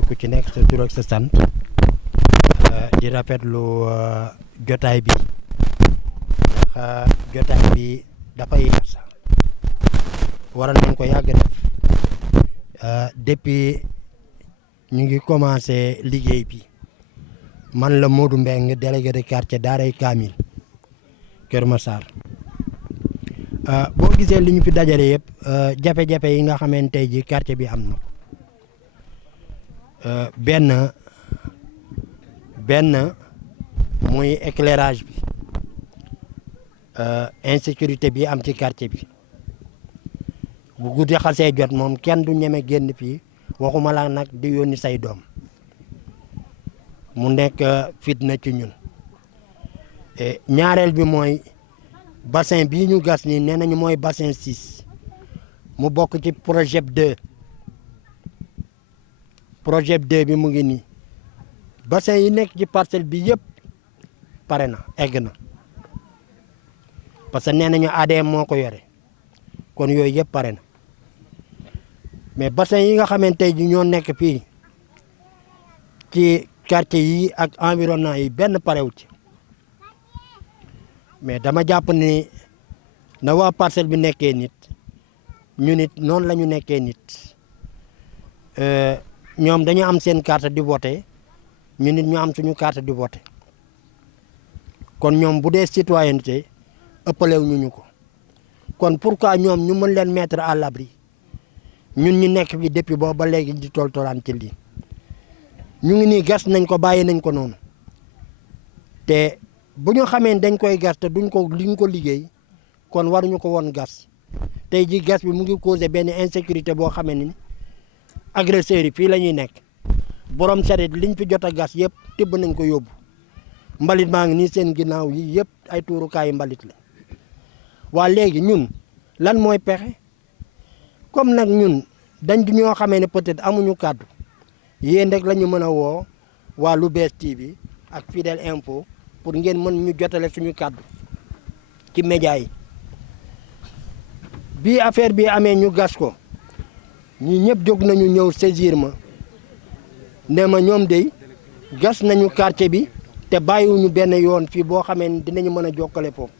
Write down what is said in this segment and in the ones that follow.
ku ci nekk sa tur ak sa sant di rafetlu jotaay bi ndax jotaay bi dafay yaas waral nañ ko yàgg def depuis ñu ngi commencé liggéey bi man la Modou Mbengue délégué de quartier Daaray Kamil Kër Massar boo gisee li ñu fi dajale yëpp jafe-jafe yi nga xamante ji quartier bi am na benn muy éclairage bi insécurité bi am ci quartier bi bu guddi xasee jot moom kenn du ñeme génn fii waxuma la nag di yónni say doom mu nekk fitna ci ñun ñaareel bi mooy bassin bii ñu gas nii nee nañu mooy bassin 6 mu bokk ci projet 2 bi mu ngi nii bassin yi nekk ci parcelle bi yëpp pare na egg na parce que nee nañu ADM moo ko yore kon yooyu yëpp pare na mais bassin yi nga xamante ji ñoo nekk fii ci quartier yi ak environnement yi benn parewu ci mais dama jàpp ni na waa parcelle bi nekkee nit ñu nit noonu la ñu nekkee nit ñoom dañu am seen carte di voter ñu nit ñu am suñu carte di voter kon ñoom bu dee citoyenneté ëppalew ñu ko kon pourquoi ñoom ñu mën leen mettre à l'abri ñun ñu nekk bi depuis boobu ba léegi di tolaan ci lii ñu ngi nii gas nañ ko bàyyi nañ ko noonu te bu ñu xamee dañ koy gas te duñ ko liggéey kon waruñu ko woon gas tey ji gas bi mu ngi causé benn insécurité boo xamee ni agresseurs yi fii la ñuy nekk borom sareet liñ fi jot a gas yëpp tibb nañ ko yóbbu mbalit maa ngi nii seen ginnaaw yi yëpp ay tuurukaayu mbalit la waa léegi ñun lan mooy pexe comme nag ñun dañ di ñoo xamee ne peut-être amuñu kàddu yéen rek la ñu mën a woo waa Lou'Bess TV ak Fidèle Info pour ngeen mën ñu jotale suñu kàddu ci média yi bii affaire bi amee ñu gas ko ñi ñëpp jóg nañu ñëw saisir ma ne ma ñoom de gas nañu quartier bi te bàyyiwuñu benn yoon fii boo xamee ne dinañu mën a jokkale foofu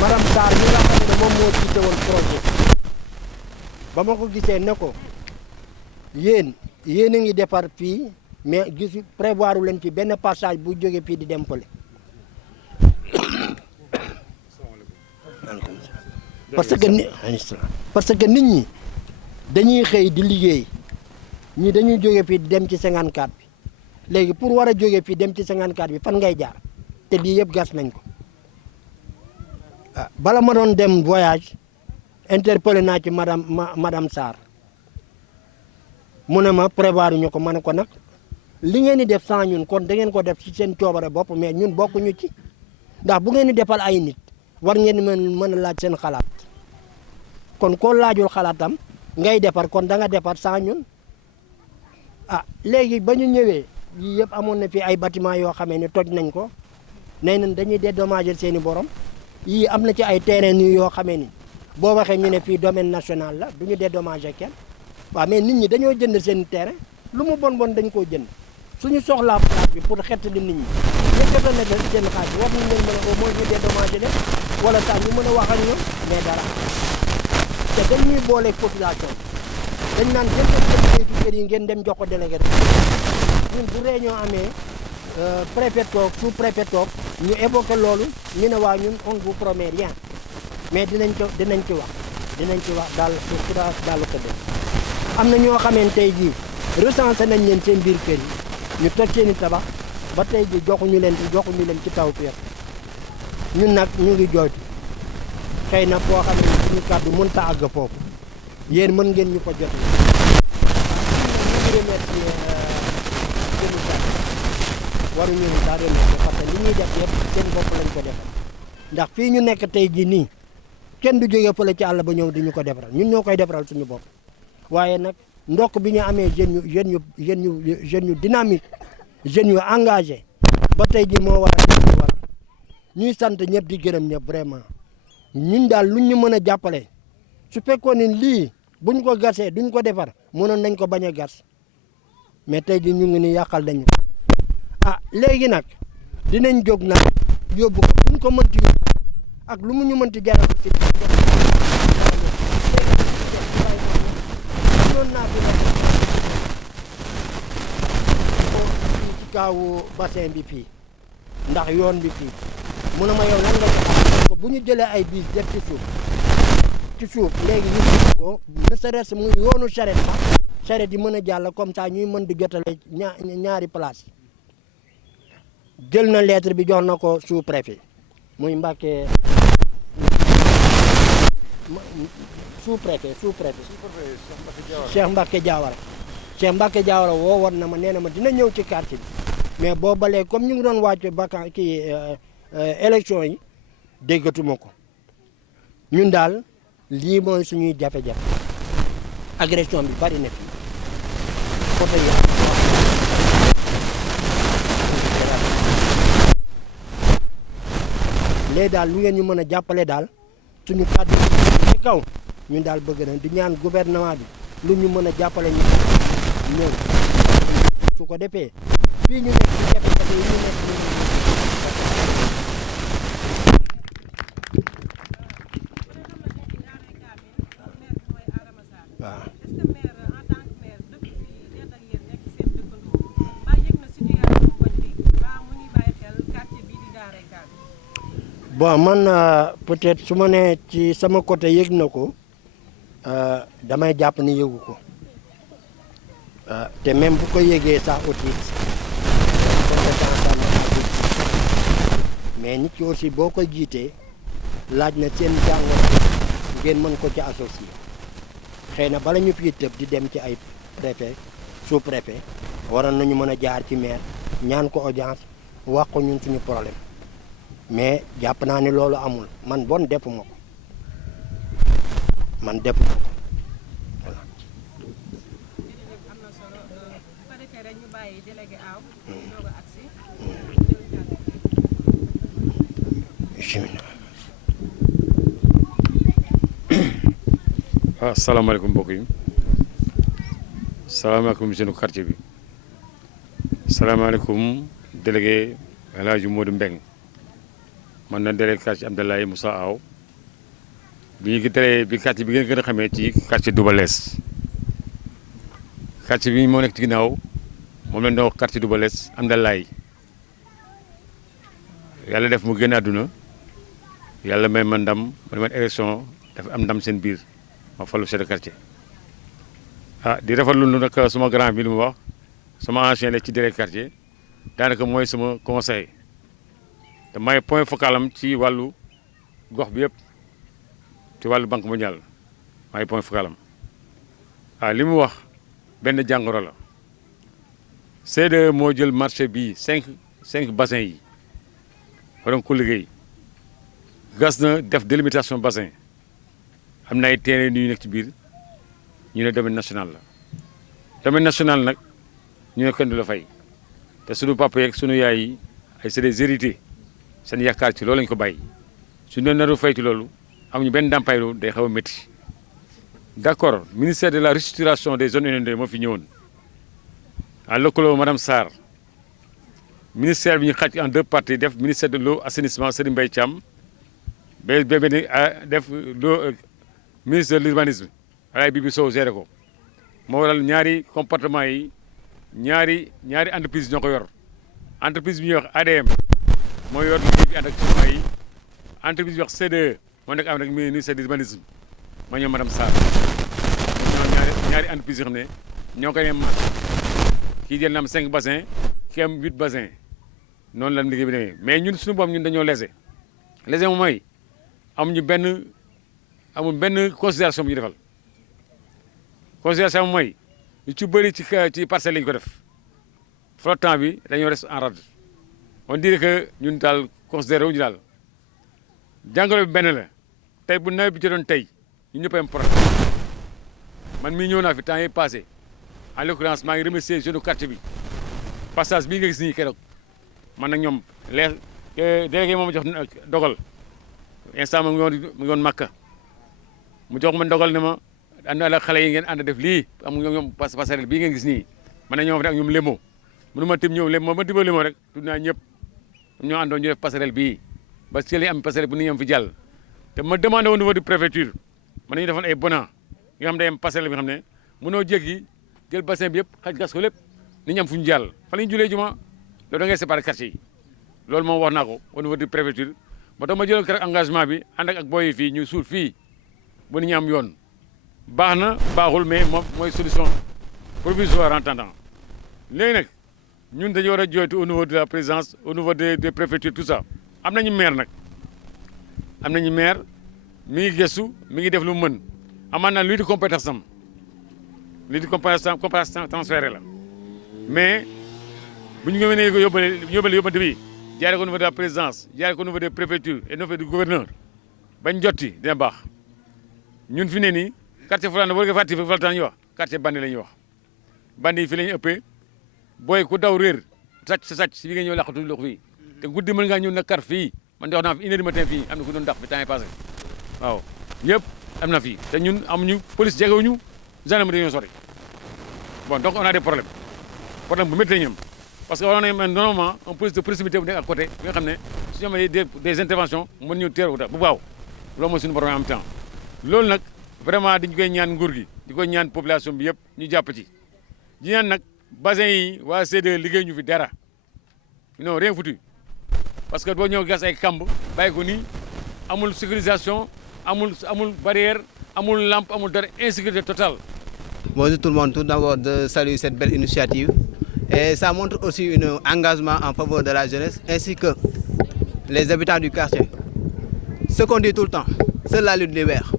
madame Sarr mi nga xam ne moom moo jiite woon projet ba ma ko gisee ne ko yéen a ngi defar fii mais gisu prévoir leen ci benn passage bu jóge fii di dem fële parce que nit ñi dañuy xëy di liggéey ñi dañuy jóge fii di dem ci 54 bi léegi pour war a jóge fii dem ci 54 bi fan ngay jaar te lii yëpp gas nañ ko bala ma doon dem voyage interpellé naa ci madame Sarr mu ne ma prévoir ñu ko ma ne ko nag li ngeen di def sans ñun kon da ngeen ko def ci seen coobare bopp mais ñun bokkuñu ci ndax bu ngeen di defal ay nit war ngeen mën a laaj seen xalaat kon koo laajul xalaatam ngay defar kon da nga defar sans ñun léegi ba ñu ñëwee yii yëpp amoon na fi ay bâtiment yoo xamee ne toj nañ ko nee nañ dañuy dédommager seen i borom yii am na ci ay terrain yoo xamee ni boo waxee ñu ne fii domaine national la du ñu dédommager kenn waaw mais nit ñi dañoo jënd seen terrain lu mu bon dañ koo jënd suñu soxlaa place bi pour xettali nit ñi ñu jot a nekk seen xaalis war nañ leen mën a au moins ñu dédommager leen wala sax ñu mën a wax ak ñoom mais dara te dañuy boole population dañ naan jël leen ci kër yi ngeen dem jox ko délégué ñun bu réunion amee préfet toog sous préfet toog ñu évoqué loolu ñu ne waa ñun on vous promet rien mais dinañ ci wax daal su daal ko def am na ñoo xamee tey jii recensé nañ leen seen biir kër yi ñu toj seen i tabax ba tey jii joxuñu leen ci taw féex ñun nag ñu ngi jooytu xëy na foo xam ne suñu kàddu mënta àgg foofu yéen mën ngeen ñu ko jot ñu ngi remercier waruñu ñu daa remercier parce que li ñuy def yëpp seen bopp lañ ko defal ndax fii ñu nekk tey jii nii kenn du jógee fële ci àll ba ñëw di ñu ko defaral ñun ñoo koy defaral suñu bopp waaye nag ndokk bi ñu amee jeunes yu dynamique jeunes yu engagé ba tey jii moo war ñuy sant ñëpp di gërëm ñëpp vraiment ñun daal luñ ñu mën a jàppale su fekkoon ne lii buñ ko gasee duñ ko defar mënoon nañ ko bañ a gas mais tey ji ñu ngi ni yàqal dañu ah léegi nag dinañ jóg nag yóbbu ko buñ ko mënti yóbbu ak lu mu ñu mënti jaral ci noonu naa fi ci kaawu bassin bi fii ndax yoon bi fii mu ne ma yow lan nga jox ko bu ñu jëlee ay bis def ci suuf léegi ñu def ko ne serait-ce muy yoonu charrette ba charrette yi mën a jàll comme ça ñuy mën di jotale ñaari place jël na lettre bi jox na ko sous-préfet muy Mbàkke sous-préfet Cheikh Mbacke Diawara woo woon na ma nee na ma dina ñëw ci quartier bi mais boo balee comme ñu ngi doon wàcc vacances kii élection yi déggatuma ko ñun daal lii mooy suñuy jafe-jafe agression bi bari na fi côté yi léegi daal lu ngeen ñu mën a jàppale daal suñu kàddu ci kaw ñun daal bëgg nañ di ñaan gouvernement bi lu ñu mën a jàppale ñu ñëw su ko defee fii ñu nekk ci jafe-jafe yi ñu nekk waaw bon man peut-être su ma nee ci sama côté yëg na ko damay jàpp ni yëgu ko te même bu ko yëgee sax aussi mais nit ki aussi boo ko jiitee laaj na seen jàngoro ngeen mën ko ci associé xëy na bala ñu fi tëb di dem ci ay préfet sous-préfet waroon nañu mën a jaar ci maire ñaan ko audience wax ko ñun suñu problème mais jàpp naa ne loolu amul man bon defu ma ko man defu ma ko voilà. Asalaamaaleykum mbokk yi salaamaaleykum jeune quartier bi salaamaaleykum délégué El Hadj Modou Mbeng man na délégué quartier Abdoulaye Moussa Aw bi ñu dalee bi quartier bi ngeen gën a xamee ci quartier Double Less quartier bi moo nekk ci ginnaaw moom lañ doon wax quartier Double Less Abdoulaye yàlla def mu génn àdduna yàlla may ma ndam ma demoon élection dafa am ndam seen biir ma falu chef de quartier di rafetlu nag suma grand bi lu mu wax sama ancien la ci délégué quartier daanaka mooy sama conseil te may point focal am ci wàllu gox bi yëpp ci wàllu banque mondiale may point focal am li mu wax benn jàngoro la CDE moo jël marché bi cinq bassin yi waroon ko liggéey gas na def délimitation bassin am na ay terrain yu nekk ci biir ñu ne domaine national la domaine national nag ñu ne kenn du la fay te sunu papa yeeg sunu yaay yi ay c'est des héritiers seen yaakaar ci loolu lañ ko bàyyi suñu doon naru fay ci loolu amuñu benn ndàmpaay lu day xaw a métti d'accord ministère de la restructuration des zones inondées moo fi ñëwoon à lëkkaloo madame Sarr ministère bi ñu xaaj en deux parties def ministère de l'eau assainissement Serigne Mbaye Thiam ba def ministre de l'urbanisme Alaye Bibi Sow géré ko moo waral ñaari comportement yi ñaari entreprise ñoo ko yor entreprise bi ñuy wax ADM moo yor liggéey bi ànd ak ciment yi entreprise bi wax CDE moo nekk am rek ministère de l'urbanisme ma ñoom madame Sarr ñoo ñaari entreprise yoo xam ne ñoo ko yem kii jël na am 5 bassins kii am 8 bassins noonu la liggéey bi demee mais ñun suñu bopp ñun dañoo lésé moom mooy amul benn considération bu ñu defal considération mooy ñu ci bëri ci parcelle lañu ko def flottant bi dañoo reste en rade on dirait que ñun daal considéré wuñu daal jàngoro bi benn la tey bu nawet bi ci doon tey ñu ñëpp am problème man mii ñëw naa fi temps yi passé en l'occurrence maa ngi remercier jeune quartier bi passage bii nga gis nii keroog man nag ñoom les délégué moom jox dogal instant mu ngi woon Makka mu jox ma dogal ne ma ànd la xale yi ngeen ànd def lii am ñoom passerelle bii ngeen gis nii man na ñoom rek ak ñoom lémo mënu ma tim ñëw lémo ma tiba lémo rek tudd naa ñëpp ñoo àndoon ñu def passerelle bii ba si li am passerelle bu nit ñam fi jàll te ma demandé au niveau de préfecture man nañu defoon ay bona nga xam ne day am passerelle bi nga xam ne mënoo jéggi jël bassin bi yëpp xaj gas ko lépp nit ñi am fu ñu jàll fa la ñu julee juma loolu da ngay séparer quartier yi loolu moom wax naa ko au niveau de préfecture moo tax ma jëloon keroog engagement bi ànd ak boy yi fii ñu suul fii ba nit ñi am yoon baax na baaxul mais moom mooy solution provisoire en attendant léegi nag ñun dañu war a joytu au niveau de la présidence au niveau des préfectures tout ça am nañu maire nag am nañu maire mi ngi gëstu mi ngi def lu mu mën amaan na lii di compétence am lii di compétence transféré la mais bu ñu mënee yóbbante bi jaaree ko au niveau de la présidence jaaree ko au niveau des préfectures et au niveau du gouverneur bañ jotti dina baax ñun fi ne nii quartier Fulane boo ko fàttali fi Fulane ñuy wax quartier bandi la ñuy wax bandi yi fi la ñu ëppee booy ku daw réer sàcc si bi nga ñëw laqatu lox fii te guddi mën ngaa ñëw na kar fii man de wax naa fi 1h du matin fii am na ku doon dax fi temps yi passé waaw yëpp am na fii te ñun amuñu police jegewuñu gendarmerie dañoo sori bon donc on a des problèmes problème bu métti la ñu am parce que waroon nañu am normalement un police de proximité bu nekk à côté bi nga xam ne su ñu amee des interventions mën ñu teeru bu baaw loolu mooy suñu problème am temps loolu nag vraiment dañu koy ñaan nguur gi di koy ñaan population bi yëpp ñu jàpp ci di ñaan nag bassin yi waa C2 liggéey ñu fi dara non rien foutu parce que boo ñëw gas ay kamb bàyyi ko nii amul sécurisation amul barrière amul lampe amul dara insécurité totale. Bonjour tout le monde, tout d'abord de saluer cette belle initiative et ça montre aussi un engagement en faveur de la jeunesse ainsi que les habitants du quartier. Ce qu'on dit tout le temps, c'est la lutte libère.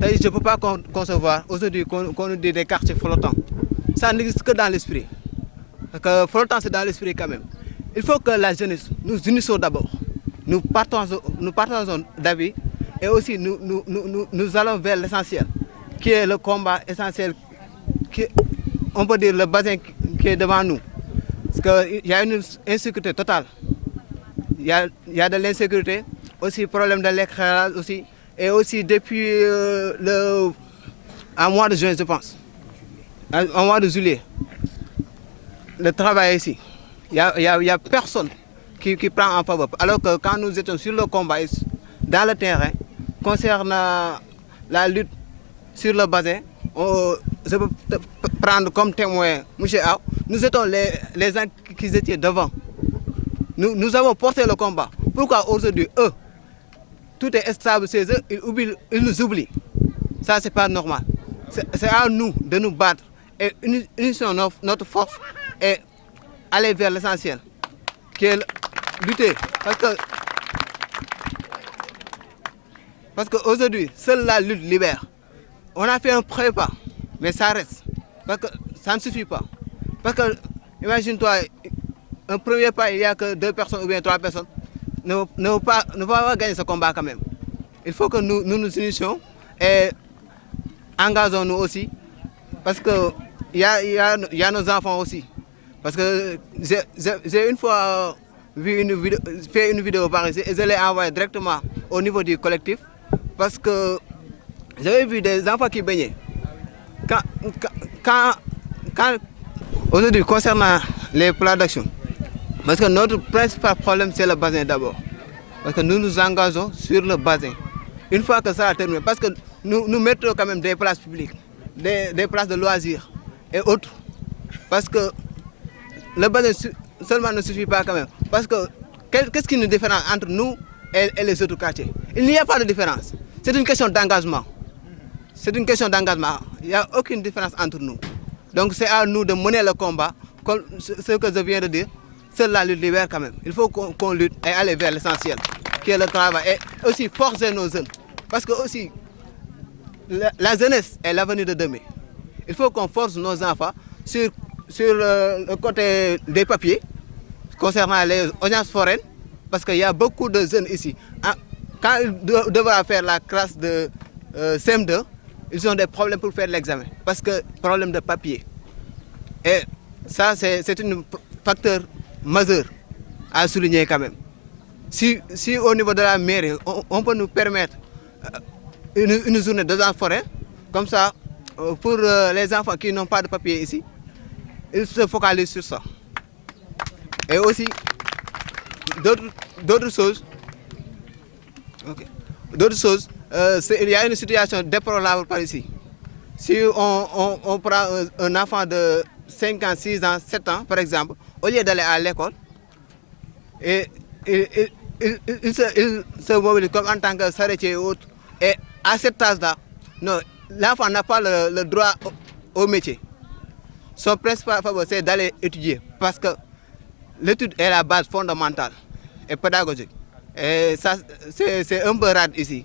Je ne peux pas concevoir aujourd'hui qu'on nous dit des quartiers flottants. Ça n'existe que dans l'esprit. Que flottant, c'est dans l'esprit quand même. Il faut que la jeunesse nous unissons d'abord. Nous partageons d'avis et aussi nous allons vers l'essentiel, qui est le combat essentiel, on peut dire le bassin qui est devant nous. Parce qu'il y a une insécurité totale. Il y a de l'insécurité, aussi problème de l'éclairage aussi, et aussi depuis un mois de juin, je pense, un mois de juillet, le travail ici, il n'y a personne qui prend en faveur. Alors que quand nous étions sur le combat, dans le terrain, concernant la lutte sur le bassin, je peux prendre comme témoin M. Aou, nous étions les gens qui étaient devant. Nous avons porté le combat. Pourquoi aujourd'hui, eux, tout est stable chez eux, ils nous oublient. Ça, ce n'est pas normal. C'est à nous de nous battre et unissons notre force et aller vers l'essentiel, qui est lutter. Parce qu'aujourd'hui, seule la lutte libère. On a fait un premier pas, mais ça reste. Parce que ça ne suffit pas. Parce que, imagine-toi, un premier pas, il n'y a que 2 personnes ou bien 3 personnes. Ne va pas gagner ce combat quand même. Il faut que nous nous unissions et engageons-nous aussi. Parce qu'il y a nos enfants aussi. Parce que j'ai une fois fait une vidéo par ici et je l'ai envoyée directement au niveau du collectif. Parce que j'avais vu des enfants qui baignaient. Aujourd'hui, concernant les plans d'action, parce que notre principal problème, c'est le bassin d'abord. Parce que nous nous engageons sur le bassin. Une fois que ça a terminé, parce que nous mettons quand même des places publiques, des places de loisirs et autres. Parce que le bassin seulement ne suffit pas quand même. Parce que qu'est-ce qui nous différencie entre nous et les autres quartiers? Il n'y a pas de différence. C'est une question d'engagement. C'est une question d'engagement. Il n'y a aucune différence entre nous. Donc c'est à nous de mener le combat, comme ce que je viens de dire. C'est la lutte libère quand même. Il faut qu'on lutte et aller vers l'essentiel, qui est le travail. Et aussi forcer nos jeunes. Parce que aussi, la jeunesse est l'avenir de demain. Il faut qu'on force nos enfants sur le côté des papiers, concernant les audiences foraines, parce qu'il y a beaucoup de jeunes ici. Quand ils devront faire la classe de CM2, ils ont des problèmes pour faire l'examen, parce que problème de papier. Et ça, c'est un facteur majeur à souligner quand même. Si au niveau de la mairie, on peut nous permettre une journée de gens forêt, comme ça, pour les enfants qui n'ont pas de papier ici, ils se focalisent sur ça. Et aussi, d'autres choses, il y a une situation déplorable par ici. Si on prend un enfant de 5 ans, 6 ans, 7 ans, par exemple, au lieu d'aller à l'école, et il se mobilise comme en tant que charretier ou autre. Et à cet âge-là, non, l'enfant n'a pas le droit au métier. Son principal faveur, c'est d'aller étudier parce que l'étude est la base fondamentale et pédagogique. Et ça, c'est un peu rare ici.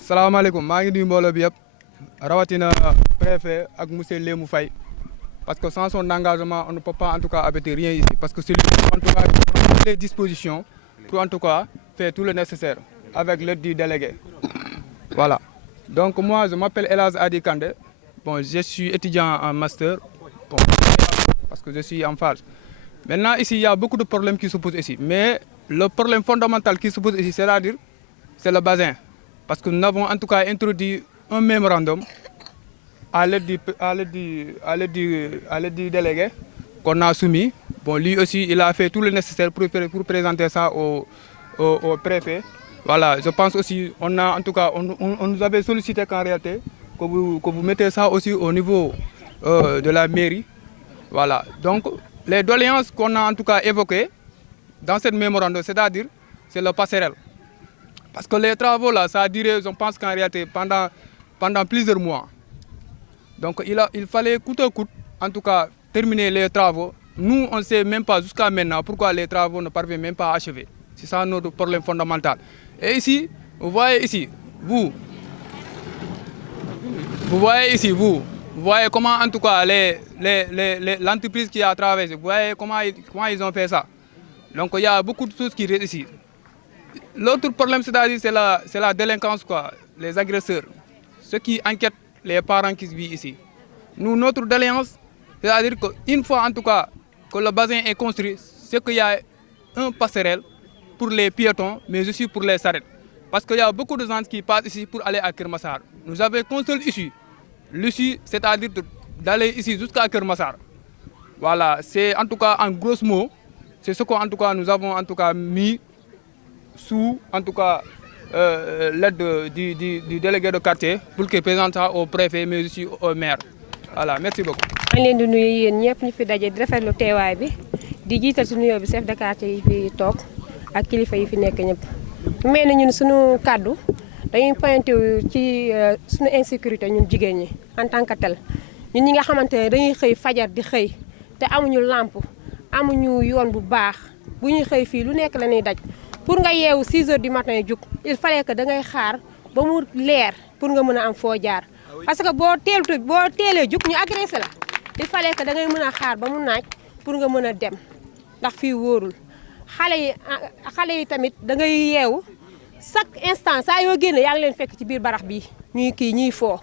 salaamaaleykum maa ngi nuyu mbooloo bi yëpp rawatina préfet ak monsieur Lémou Faye parce que sans son engagement on ne peut pas en tout cas abattre rien ici parce que c'est lui en tout cas prend les dispositions pour en tout cas faire tout le nécessaire avec l'aide du délégué. Voilà. Donc moi je m'appelle Elhadji Adi Kandé. Bon, je suis étudiant en master. Bon, parce que je suis en phase. Maintenant ici il y a beaucoup de problèmes qui se posent ici, mais le problème fondamental qui se pose ici, c'est-à-dire c'est le bassin. Parce que nous avons en tout cas introduit un mémorandum à l'aide du délégué qu'on a soumis. Bon, lui aussi, il a fait tout le nécessaire pour présenter ça au préfet. Voilà, je pense aussi, on a en tout cas, on nous avait sollicité qu'en réalité, que vous mettez ça aussi au niveau de la mairie. Voilà, donc les doléances qu'on a en tout cas évoquées dans cette mémorandum, c'est-à-dire, c'est le passerelle. Parce que les travaux là, ça a duré, je pense qu'en réalité, pendant plusieurs mois. Donc il fallait coûte que coûte, en tout cas, terminer les travaux. Nous, on ne sait même pas jusqu'à maintenant pourquoi les travaux ne parviennent même pas à achever. C'est ça notre problème fondamental. Et ici, vous voyez ici, vous voyez comment en tout cas l'entreprise qui a traversé, vous voyez comment ils ont fait ça. Donc il y a beaucoup de choses qui restent ici. L'autre problème, c'est-à-dire, c'est la délinquance, quoi, les agresseurs, ceux qui enquêtent les parents qui vivent ici. Nous, notre doléance, c'est-à-dire qu'une fois en tout cas que le bassin est construit, c'est qu'il y a un passerelle pour les piétons, mais aussi pour les charrettes. Parce qu'il y a beaucoup de gens qui passent ici pour aller à Keur Massar. Nous avons qu'une seule issue. L'issue, c'est-à-dire d'aller ici jusqu'à Keur Massar. Voilà, c'est en tout cas en gros mots, c'est ce qu'en tout cas nous avons en tout cas mis sous en tout cas l'aide du délégué de quartier pour qu'il présente ça au préfet mais aussi au maire. Voilà, merci beaucoup. maa ngi leen di nuyu yéen ñëpp ñu fi daje di rafetlu teewaay bi di jiital si nuyoo bi chef de quartier yi fi toog ak kilifa yi fi nekk ñëpp. mu mel ne ñun suñu kàddu dañuy pointé ci suñu insécurité ñun jigéen ñi en tant que tel ñun ñi nga xamante ne dañuy xëy fajar di xëy te amuñu lampe amuñu yoon bu baax bu ñuy xëy fii lu nekk la ñuy daj. Pour nga yeewu 6 heures du matin jug il fallait que da ngay xaar ba mu leer pour nga mën a am foo jaar parce que boo teelee jug ñu agressé la il fallait que da ngay mën a xaar ba mu naaj pour nga mën a dem ndax fii wóorul xale yi tamit da ngay yeewu chaque instant saa yoo génne yaa ngi leen fekk ci biir barax bi ñuy foo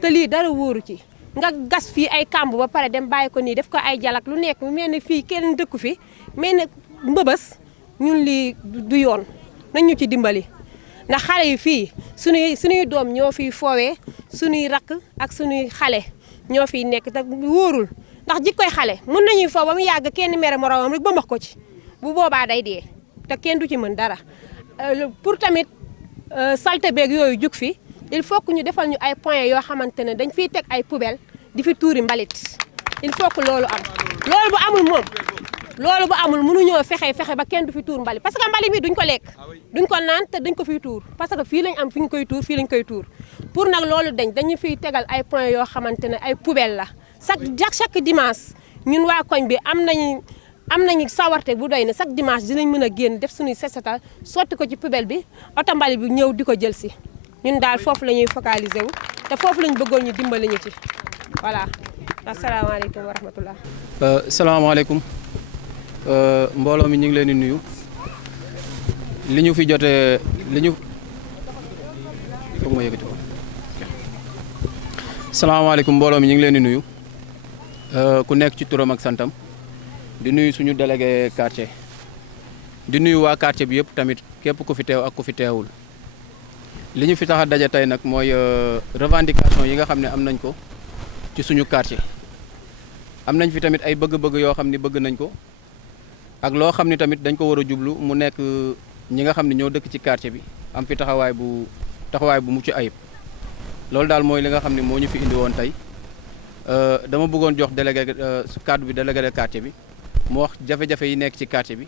te lii dara wóoru ci nga gas fii ay kàmb ba pare dem bàyyi ko nii def ko ay jalak lu nekk mu mel ne fii kenn dëkku fi mel ne mbëbës ñun lii du yoon nañ ñu ci dimbali ndax xale yi fii suñuy doom ñoo fiy foowee suñuy rakk ak suñuy xale ñoo fiy nekk te wóorul ndax jikkoy xale mën nañuy foo ba mu yàgg kenn mere moromam rek ba mbax ko ci bu boobaa day dee te kenn du ci mën dara pour tamit salte beeg yooyu jug fi il faut que ñu defal ñu ay points yoo xamante ne dañ fiy teg ay poubelle di fi tuuri mbalit il faut que loolu am loolu bu amul moom loolu bu amul mënuñoo fexe ba kenn du fi tuur mbalit parce que mbalit mi duñ ko lekk duñ ko naan te duñ ko fiy tuur parce que fii lañ am fi ñu koy tuur fii lañ koy tuur pour nag loolu dañu fiy tegal ay points yoo xamante ne ay poubelle la chaque dimanche ñun waa koñ bi am nañu sawarte bu doy ne chaque dimanche dinañ mën a génn def suñuy set-setal sotti ko ci poubelle bi oto mbalit bi ñëw di ko jël si ñun daal foofu la ñuy focaliser wu te foofu lañ bëggoon ñu dimbali ñu ci voilà asalaamaaleykum wa rahmatullah. salaamaaleykum mbooloo mi ñu ngi leen di nuyu li ñu fi jotee foog ma yëkkati ko. salaamaaleykum mbooloo mi ñu ngi leen di nuyu ku nekk ci turam ak santam di nuyu suñu délégué quartier di nuyu waa quartier bi yëpp tamit képp ku fi teew ak ku fi teewul li ñu fi tax a daje tey nag mooy revendication yi nga xam ne am nañ ko ci suñu quartier am nañ fi tamit ay bëgg-bëgg yoo xam ne bëgg nañ ko ak loo xam ne tamit dañ ko war a jublu mu nekk ñi nga xam ne ñoo dëkk ci quartier bi am fi taxawaay bu mucc ayib loolu daal mooy li nga xam ne moo ñu fi indi woon tey dama bëggoon jox délégué kàddu bi délégué de quartier bi mu wax jafe-jafe yi nekk ci quartier bi